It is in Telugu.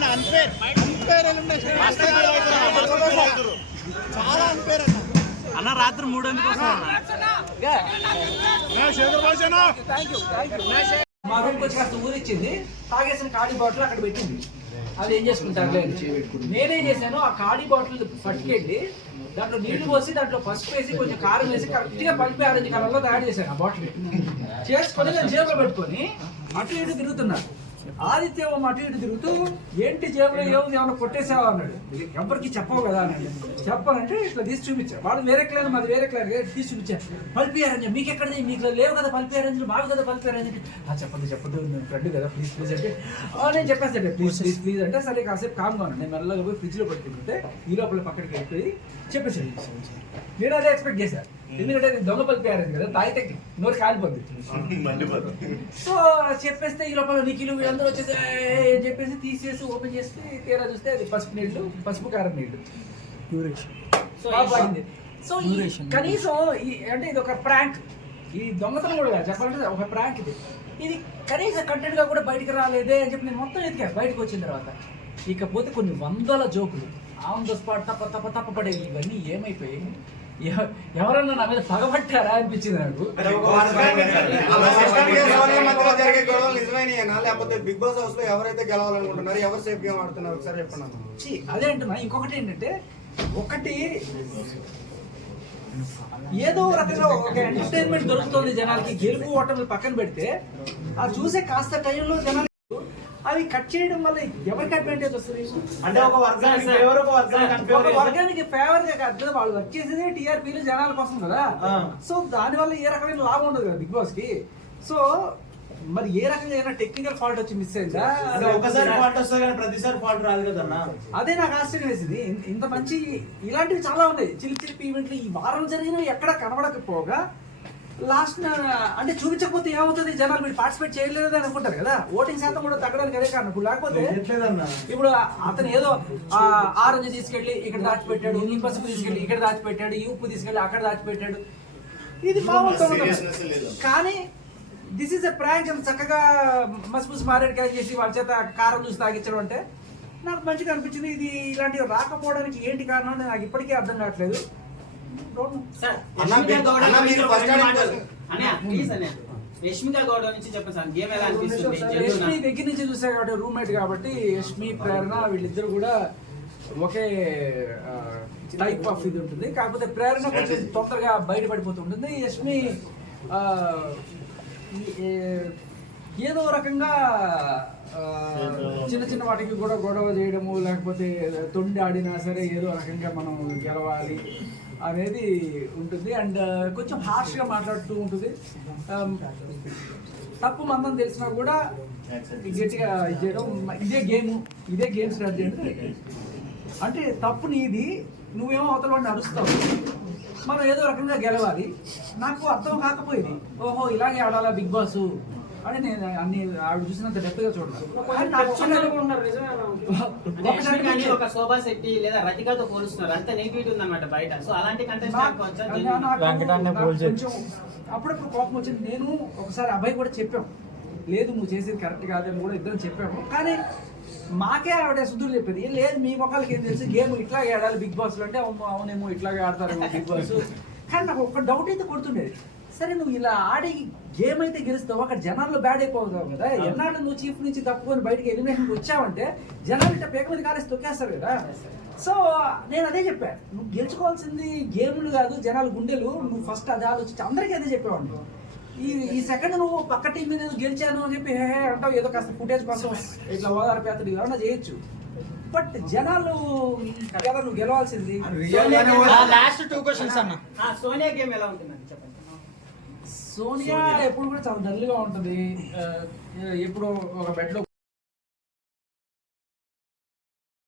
చాలా అన్ఫేర్ అన్న రాత్రి 3 మా రూమ్కి వచ్చి కాస్త ఊరిచ్చింది, తాగేసిన ఖాళీ బాటిల్ అక్కడ పెట్టింది. అది ఏం చేసుకుంటారు నేనేం చేశాను, ఆ ఖాళీ బాటిల్ పట్టుకెళ్ళి దాంట్లో నీళ్లు పోసి దాంట్లో పసుపు వేసి కొంచెం కారం వేసి కరెక్ట్గా పల్పి ఆరెంజ్ కలర్లో తయారు చేశాను. ఆ బాటిల్ చేసుకొని నేను జేబులో పెట్టుకొని అటు ఇటు తిరుగుతున్నాను. ఆదిత్య అటు ఇటు తిరుగుతూ ఏంటి జేబులో ఏమైనా కొట్టేసావా అన్నాడు. ఎవరికి చెప్పవు కదా అన్నాడు. చెప్పాలంటే ఇట్లా తీసి చూపించారు. వాడు వేరే క్లాన్, మాది వేరే క్లాన్, తీసి చూపించారు. పల్పి ఆరెంజ్ మీకు ఎక్కడది, మీకు లేవు కదా పల్పి ఆరెంజ్, మాకు కదా పల్పి ఆరెంజ్ అంటే చెప్పద్దు నేను ఫ్రెండ్ కదా ప్లీజ్ ప్లీజ్ అంటే నేను చెప్పేస్తాను ప్లీజ్ ప్లీజ్ ప్లీజ్ అంటే సరే కాసేపు కామ్గా ఉన్నాను. నేను మెల్లగా పోయి ఫ్రిడ్జ్లో పెట్టుకుంటే ఈ లోపల పక్కడికి వెళ్ళిపోయి చెప్పేసాను. నేను అదే ఎక్స్పెక్ట్ చేశాను, ఎందుకంటే దొంగ పల్పి ఆరెంజ్ కదా తాగితే నోరు కాలిపోద్ది. సో చెప్పేస్తే ఈ లోపల నిఖిలు వీళ్ళందరూ వచ్చేసి అని చెప్పేసి తీసేసి ఓపెన్ చేస్తే తీరా చూస్తే అది పసుపు నీళ్ళు, పసుపు కారం నీళ్ళు. సో కనీసం అంటే ఇది ఒక ప్రాంక్, ఈ దొంగతనం కూడా చెప్పాలంటే ఒక ప్రాంక్ ఇది కనీసం కంటెంట్ గా కూడా బయటకు రాలేదే అని చెప్పి నేను మొత్తం ఎతికా. బయటకు వచ్చిన తర్వాత ఇకపోతే కొన్ని వందల జోకులు ఆన్ ద స్పాట్ తప్ప పడేవి. ఇవన్నీ ఏమైపోయాయి, ఎవరన్నా నా మీద పగబట్టారా అనిపించింది నాకు. లేకపోతే బిగ్ బాస్ హౌస్ లో ఎవరైతే గెలవాలనుకుంటున్నారు, ఎవరు సేఫ్ గేమ్ ఆడుతున్నారు ఒకసారి చెప్పండి. అదే అంటున్నా. ఇంకొకటి ఏంటంటే, ఒకటి ఏదో రకంగా ఒక ఎంటర్టైన్మెంట్ దొరుకుతుంది జనాలకి. గెలుపు ఓటమి పక్కన పెడితే ఆ చూసే కాస్త టైంలో జనాలు అవి కట్ చేయడం వల్ల ఎవరికి అడ్వాంటేజ్ వస్తుంది అంటే ఒక వర్గానికి ఫేవర్ గా కాదు, వాళ్ళు వర్క్ చేసేది టీఆర్పీలు జనాల కోసం కదా. సో దాని వల్ల ఏ రకమైన లాభం ఉండదు కదా బిగ్ బాస్ కి. సో మరి ఏ రకంగా ఏదైనా టెక్నికల్ ఫాల్ట్ వచ్చి మిస్ అయిందా? ఒకసారి ఫాల్ట్ వస్తుంది కానీ ప్రతిసారి ఫాల్ట్ రాదు కదన్నా. అదే నాకు ఆశ్చర్యం వేసింది. ఇంత మంచి ఇలాంటివి చాలా ఉన్నాయి. చిలిపి ఈవెంట్లు ఈ వారం జరిగినవి ఎక్కడ కనబడకపోగా లాస్ట్ అంటే చూపించకపోతే ఏమవుతుంది, జనాలు మీరు పార్టిసిపేట్ చేయలేదు అని అనుకుంటారు కదా. ఓటింగ్ శాతం కూడా తగ్గడానికి అదే కారణం. లేకపోతే ఇప్పుడు అతను ఏదో ఆరెంజ్ తీసుకెళ్లి ఇక్కడ దాచిపెట్టాడు, ఈ పసుపు తీసుకెళ్లి ఇక్కడ దాచిపెట్టాడు, ఈ ఉప్పు తీసుకెళ్లి అక్కడ దాచిపెట్టాడు, ఇది బాగుంటుంది. కానీ దిస్ ఈస్ ఎ ప్రాంక్ అని చక్కగా మసిపూసి మారేడుకాయ చేసి వాళ్ళ చేత కారం చూసి తాగించడం అంటే నాకు మంచిగా అనిపించింది. ఇది ఇలాంటివి రాకపోవడానికి ఏంటి కారణం అని నాకు ఇప్పటికీ అర్థం కావట్లేదు. యష్మిక గౌడ నుంచి చెప్పండి సార్, గేమ్ ఎలా అనిపిస్తుంది? యష్మి దగ్గర నుంచి చూసా కాబట్టి, రూమ్మేట్ కాబట్టి యష్మి ప్రేరణ వీళ్ళిద్దరు కూడా ఒకే టైప్ ఆఫ్ ఇది ఉంటుంది. కాకపోతే ప్రేరణ కొంచెం తొందరగా బయటపడిపోతుంటుంది. యష్మి ఏదో రకంగా చిన్న చిన్న వాటికి కూడా గొడవ చేయడము, లేకపోతే తొండి ఆడినా సరే ఏదో రకంగా మనం గెలవాలి అనేది ఉంటుంది. అండ్ కొంచెం హార్ష్గా మాట్లాడుతూ ఉంటుంది. తప్పు మందం తెలిసినా కూడా గట్టిగా చేయడం, ఇదే గేమ్ స్టార్ట్ చేయడం. అంటే తప్పు నీది, నువ్వేమో అవతల వాడిని అరుస్తావు, మనం ఏదో రకంగా గెలవాలి. నాకు అర్థం కాకపోయింది, ఓహో ఇలాగే ఆడాలా బిగ్ బాస్ అని నేను అన్ని ఆవిడ చూసినంత డెప్త్ గా చూడలేదు. ఒక శోభా శెట్టి లేదా రతికతో పోలుస్తున్నారు, అంత నెగిటివిటీ ఉందన్నమాట బయట. సో అలాంటి అప్పుడప్పుడు కోపం వచ్చింది. నేను ఒకసారి అబ్బాయి కూడా చెప్పాం, లేదు నువ్వు చేసేది కరెక్ట్ కాదని కూడా ఇద్దరం చెప్పాము. కానీ మాకే ఆవిడ సుధులు చెప్పేది, లేదు మీ మొక్కలకి ఏం తెలుసు, గేమ్ ఇట్లాగే ఆడాలి బిగ్ బాస్ లో అంటే అవునేమో ఇట్లాగే ఆడతారేమో బిగ్ బాస్. కానీ నాకు ఒక డౌట్ అయితే కొడుతుండేది, సరే నువ్వు ఇలా ఆడి గేమ్ అయితే గెలుస్తావు, అక్కడ జనాల్లో బ్యాడ్ అయిపోతావు కదా. ఎన్నాళ్ళు నువ్వు చీఫ్ నుంచి తప్పుకొని బయటకి ఎలిమినేషన్కి వచ్చావంటే జనాలు ఇట్లా పేక మీద కాలేసి తొక్కేస్తారు కదా. సో నేను అదే చెప్పాను, నువ్వు గెలుచుకోవాల్సింది గేమ్లు కాదు జనాల గుండెలు, నువ్వు ఫస్ట్ అది ఆలోచించి అందరికీ అదే చెప్పేవాడిని. ఈ సెకండ్ నువ్వు పక్క టీం మీద గెలిచాను అని చెప్పి హే అంటావు, ఏదో కాస్త ఫుటేజ్ కోసం ఇట్లా ఓదారు పేతడు ఏమన్నా చేయొచ్చు. బట్ జనాలు కదా నువ్వు గెలవాల్సింది. సోనియా గేమ్ ఎలా ఉంటుందని చెప్పండి. సోనియా ఎప్పుడు కూడా చాలా డల్గా ఉంటుంది. ఎప్పుడు ఒక బెడ్లో